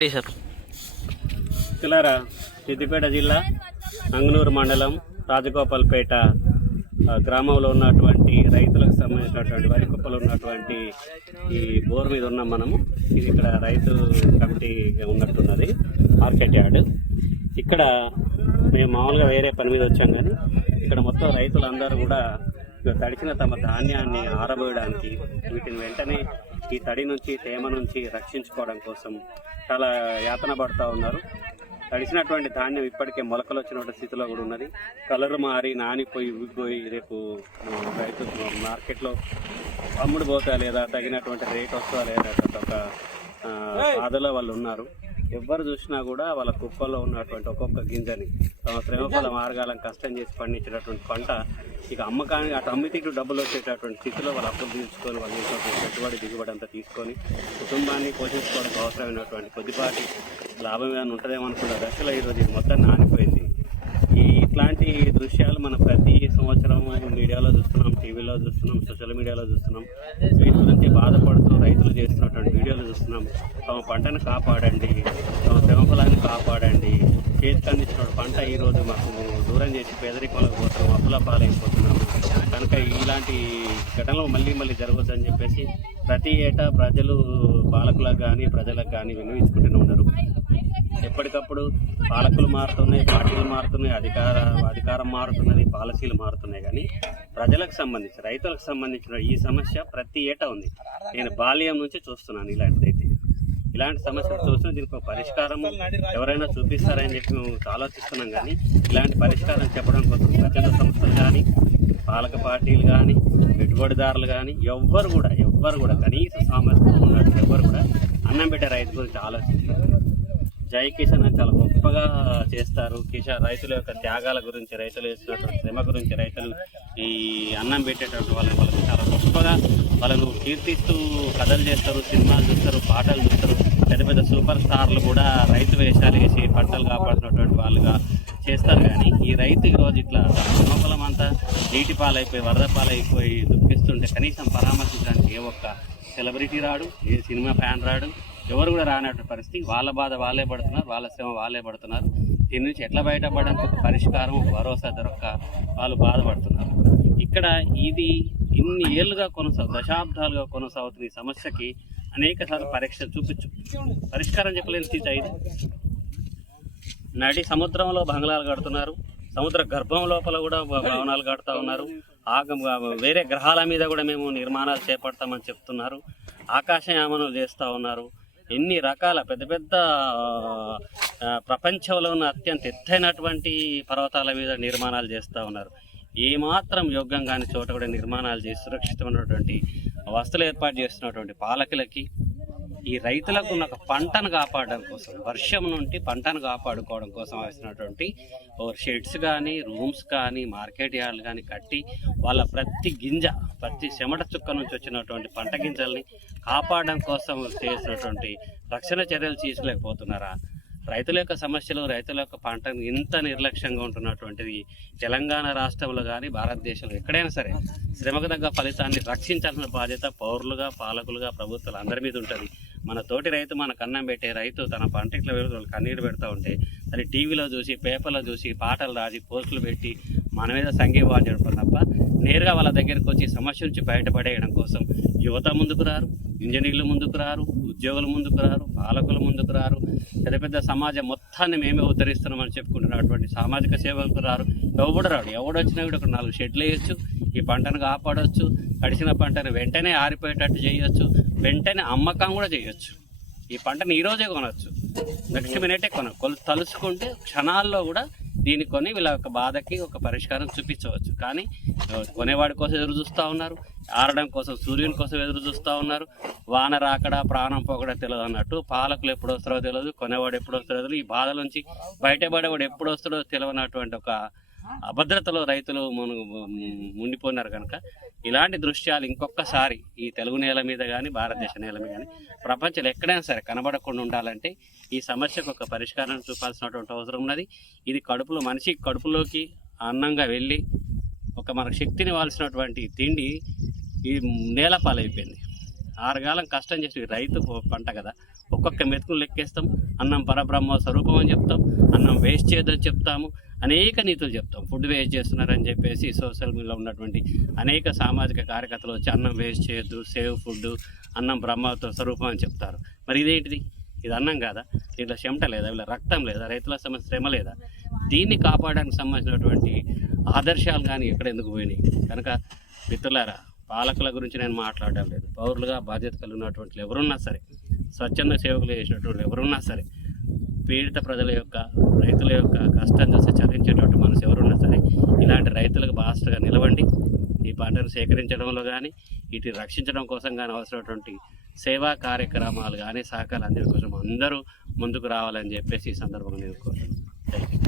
Sir మిత్రులారా సిద్దిపేట జిల్లా అంగనూరు మండలం రాజగోపాల్పేట గ్రామంలో ఉన్నటువంటి రైతులకు సంబంధించినటువంటి వరి కుప్పలు ఉన్నటువంటి ఈ బోర్ మీద ఉన్నాం మనము. ఇది ఇక్కడ రైతు కమిటీ ఉన్నట్టున్నది మార్కెట్ యార్డ్. ఇక్కడ మేము మామూలుగా వేరే పని మీద వచ్చాం కానీ ఇక్కడ మొత్తం రైతులందరూ కూడా తడిచిన తమ ధాన్యాన్ని ఆరబోయడానికి వీటిని వెంటనే ఈ తడి నుంచి తేమ నుంచి రక్షించుకోవడం కోసం చాలా యాతన పడుతూ ఉన్నారు. తడిసినటువంటి ధాన్యం ఇప్పటికే మొలకలు వచ్చినటువంటి స్థితిలో కూడా ఉన్నది. కలర్ మారి నానిపోయి ఉబ్బిపోయి రేపు రైతు మార్కెట్లో అమ్ముడు పోతా లేదా తగినటువంటి రేట్ వస్తుందా లేదా ఒక బాధలో వాళ్ళు ఉన్నారు. ఎవ్వరు చూసినా కూడా వాళ్ళ కుప్పల్లో ఉన్నటువంటి ఒక్కొక్క గింజని తమ శ్రమఫల మార్గాలను కష్టం చేసి పండించినటువంటి పంట ఇక అమ్మకానికి అటు అమ్మితే ఇటు డబ్బులు వచ్చేటటువంటి స్థితిలో వాళ్ళు అప్పులు తీసుకొని వాళ్ళు పెట్టుబడి దిగుబడి అంతా తీసుకొని కుటుంబాన్ని పోషించుకోవడానికి అవసరమైనటువంటి కొద్దిపాటి లాభం ఏమైనా ఉంటుందేమో అనుకున్న దశలో ఈరోజు ఇది మొత్తం ఇట్లాంటి దృశ్యాలు మనం ప్రతి సంవత్సరం మీడియాలో చూస్తున్నాం టీవీలో చూస్తున్నాం సోషల్ మీడియాలో చూస్తున్నాం. వీటి గురించి బాధపడుతూ రైతులు చేస్తున్నటువంటి వీడియోలు చూస్తున్నాం. తమ పంటను కాపాడండి తమ శ్రమఫలాన్ని కాపాడండి. చేతికి అందించిన పంట ఈరోజు మాకు దూరం చేసి పేదరికంలోకి పోతున్నాం అప్పుల పాలైపోతున్నాము కనుక ఇలాంటి ఘటనలు మళ్ళీ మళ్ళీ జరగవద్దని చెప్పేసి ప్రతి ఏటా ప్రజలు పాలకులకు కానీ ప్రజలకు కానీ వినియోగించుకుంటూనే ఉన్నారు. ఎప్పటికప్పుడు పాలకులు మారుతున్నాయి పార్టీలు మారుతున్నాయి అధికార అధికారం మారుతున్నది పాలసీలు మారుతున్నాయి. కానీ ప్రజలకు సంబంధించి రైతులకు సంబంధించిన ఈ సమస్య ప్రతి ఏటా ఉంది. నేను బాల్యం నుంచి చూస్తున్నాను ఇలాంటిదైతే. ఇలాంటి సమస్యలు చూస్తున్న దీనికి ఒక పరిష్కారం ఎవరైనా చూపిస్తారని చెప్పి మేము ఆలోచిస్తున్నాం. కానీ ఇలాంటి పరిష్కారం చెప్పడం కోసం ప్రజల సంస్థలు కానీ పాలక పార్టీలు కానీ పెట్టుబడిదారులు కానీ ఎవ్వరు కూడా ఎవ్వరు కూడా కనీస సామర్థ్యం ఉన్నట్టు ఎవ్వరు కూడా అన్నం పెట్టే రైతు గురించి ఆలోచించారు. జై కిసాన్ అని చాలా గొప్పగా చేస్తారు. కిసాన్ రైతుల యొక్క త్యాగాల గురించి రైతులు చేసినటువంటి శ్రమ గురించి రైతులు ఈ అన్నం పెట్టేటువంటి వాళ్ళని వాళ్ళకి చాలా గొప్పగా వాళ్ళను కీర్తిస్తూ కథలు చేస్తారు సినిమాలు చూస్తారు పాటలు చూస్తారు. పెద్ద పెద్ద సూపర్ స్టార్లు కూడా రైతు వేషాలు వేసి పంటలు కాపాడుతున్నటువంటి వాళ్ళుగా చేస్తారు. కానీ ఈ రైతు ఈరోజు ఇట్లా సమఫలం అంతా నీటి పాలైపోయి వరద పాలైపోయి దుఃఖిస్తుంటే కనీసం పరామర్శించడానికి ఏ ఒక్క సెలబ్రిటీ రాడు ఏ సినిమా ఫ్యాన్ రాడు ఎవరు కూడా రానటువంటి పరిస్థితి. వాళ్ళ బాధ వాళ్ళే పడుతున్నారు వాళ్ళ శ్రమ వాళ్ళే పడుతున్నారు. దీని నుంచి ఎట్లా బయటపడడానికి ఒక పరిష్కారం ఒక భరోసా దొరక్క వాళ్ళు బాధపడుతున్నారు. ఇక్కడ ఇది ఇన్ని ఏళ్ళుగా కొనసాగు దశాబ్దాలుగా కొనసాగుతున్న ఈ సమస్యకి అనేక సార్లు పరీక్ష చూపించు పరిష్కారం చెప్పలేని స్థితి అయింది నడి సముద్రంలో బంగ్లాలు కడుతున్నారు సముద్ర గర్భం లోపల కూడా భవనాలు కడతా ఉన్నారు. ఆగ వేరే గ్రహాల మీద కూడా మేము నిర్మాణాలు చేపడతామని చెప్తున్నారు. ఆకాశయామనం చేస్తూ ఉన్నారు. ఎన్ని రకాల పెద్ద పెద్ద ప్రపంచంలో ఉన్న అత్యంత ఎత్తైనటువంటి పర్వతాల మీద నిర్మాణాలు చేస్తూ ఉన్నారు. ఏమాత్రం యోగ్యం కాని చోట కూడా నిర్మాణాలు చేసి సురక్షితమైనటువంటి వస్తువులు ఏర్పాటు చేస్తున్నటువంటి పాలకులకి ఈ రైతులకు ఉన్న ఒక పంటను కాపాడడం కోసం వర్షం నుండి పంటను కాపాడుకోవడం కోసం వేసినటువంటి షెడ్స్ కానీ రూమ్స్ కానీ మార్కెట్ యార్డ్లు కానీ కట్టి వాళ్ళ ప్రతి గింజ ప్రతి చెమట చుక్క నుంచి వచ్చినటువంటి పంట గింజల్ని కాపాడడం కోసం చేసినటువంటి రక్షణ చర్యలు తీసుకోలేకపోతున్నారా? రైతుల యొక్క సమస్యలు రైతుల యొక్క పంటను ఇంత నిర్లక్ష్యంగా ఉంటున్నటువంటిది తెలంగాణ రాష్ట్రంలో కానీ భారతదేశంలో ఎక్కడైనా సరే శ్రమకు తగ్గ ఫలితాన్ని రక్షించాల్సిన బాధ్యత పౌరులుగా పాలకులుగా ప్రభుత్వాలు అందరి మీద ఉంటుంది. మన తోటి రైతు మన కన్నం పెట్టే రైతు తన పంట ఇట్లా కన్నీరు పెడతా ఉంటే అది టీవీలో చూసి పేపర్లో చూసి పాటలు రాసి పోస్టులు పెట్టి మన మీద సంఘీభావం జరపడం తప్ప నేరుగా వాళ్ళ దగ్గరికి వచ్చి సమస్య నుంచి బయటపడేయడం కోసం యువత ముందుకు రారు ఇంజనీర్లు ముందుకు రారు ఉద్యోగులు ముందుకు రారు పాలకులు ముందుకు రారు పెద్ద పెద్ద సమాజం మొత్తాన్ని మేమే ఉద్ధరిస్తున్నామని చెప్పుకుంటున్నటువంటి సామాజిక సేవలకు రారు ఎవడు రాడు? ఎవడొచ్చినా కూడా ఒక నాలుగు షెడ్లు వేయచ్చు ఈ పంటను కాపాడవచ్చు కడిసిన పంటను వెంటనే ఆరిపోయేటట్టు చేయొచ్చు. వెంటనే అమ్మకం కూడా చేయొచ్చు. ఈ పంటను ఈరోజే కొనవచ్చు నెక్స్ట్ మినిటే కొన. తలుచుకుంటే క్షణాల్లో కూడా దీన్ని కొని వీళ్ళ యొక్క బాధకి ఒక పరిష్కారం చూపించవచ్చు. కానీ కొనేవాడి కోసం ఎదురు చూస్తూ ఉన్నారు. ఆరడం కోసం సూర్యుని కోసం ఎదురు చూస్తూ ఉన్నారు. వాన రాకడా ప్రాణం పోకడా తెలియదు అన్నట్టు పాలకులు ఎప్పుడు వస్తారో తెలియదు కొనేవాడు ఎప్పుడు వస్తారో తెలియదు ఈ బాధల నుంచి బయటపడేవాడు ఎప్పుడు వస్తాడో తెలియనటువంటి ఒక అభద్రతలో రైతులు మును ఉండిపోయినారు కనుక ఇలాంటి దృశ్యాలు ఇంకొకసారి ఈ తెలుగు నేల మీద కానీ భారతదేశ నేల మీద కానీ ప్రపంచంలో ఎక్కడైనా సరే కనబడకుండా ఉండాలంటే ఈ సమస్యకు ఒక పరిష్కారం చూపాల్సినటువంటి అవసరం ఉన్నది. ఇది కడుపులో మనిషి కడుపులోకి అన్నంగా వెళ్ళి ఒక మనకు శక్తిని వాల్సినటువంటి తిండి ఈ నేల పాలైపోయింది. ఆరుగాలం కష్టం చేసి రైతు పంట కదా. ఒక్కొక్క మెతుకులు లెక్కేస్తాం. అన్నం పరబ్రహ్మ స్వరూపం అని చెప్తాం. అన్నం వేస్ట్ చేయదని చెప్తాము. అనేక నీతులు చెప్తాం. ఫుడ్ వేస్ట్ చేస్తున్నారని చెప్పేసి సోషల్ మీడియాలో ఉన్నటువంటి అనేక సామాజిక కార్యకర్తలు వచ్చి అన్నం వేస్ట్ చేయొద్దు సేవ్ ఫుడ్ అన్నం బ్రహ్మతో స్వరూపం అని చెప్తారు. మరి ఇదేంటిది? ఇది అన్నం కాదా? దీంట్లో చెమట లేదా? వీళ్ళ రక్తం లేదా? రైతుల సమస్య శ్రమ లేదా? దీన్ని కాపాడడానికి సంబంధించినటువంటి ఆదర్శాలు కానీ ఎక్కడ ఎందుకు పోయినాయి? కనుక మిత్రులారా పాలకుల గురించి నేను మాట్లాడడం లేదు. పౌరులుగా బాధ్యత కలిగినటువంటి ఎవరున్నా సరే స్వచ్ఛంద సేవకులు చేసినటువంటి ఎవరున్నా సరే పీడిత ప్రజల యొక్క రైతుల యొక్క కష్టం చూసి చదివించేటువంటి మనసు ఎవరున్నా సరే ఇలాంటి రైతులకు బాస్టర్గా నిలవండి. ఈ పంటను సేకరించడంలో కానీ వీటిని రక్షించడం కోసం కానీ అవసరమైనటువంటి సేవా కార్యక్రమాలు కానీ సహకారాలు అందరి కోసం అందరూ ముందుకు రావాలని చెప్పేసి ఈ సందర్భంగా నేను కోరుతున్నాను. Thank you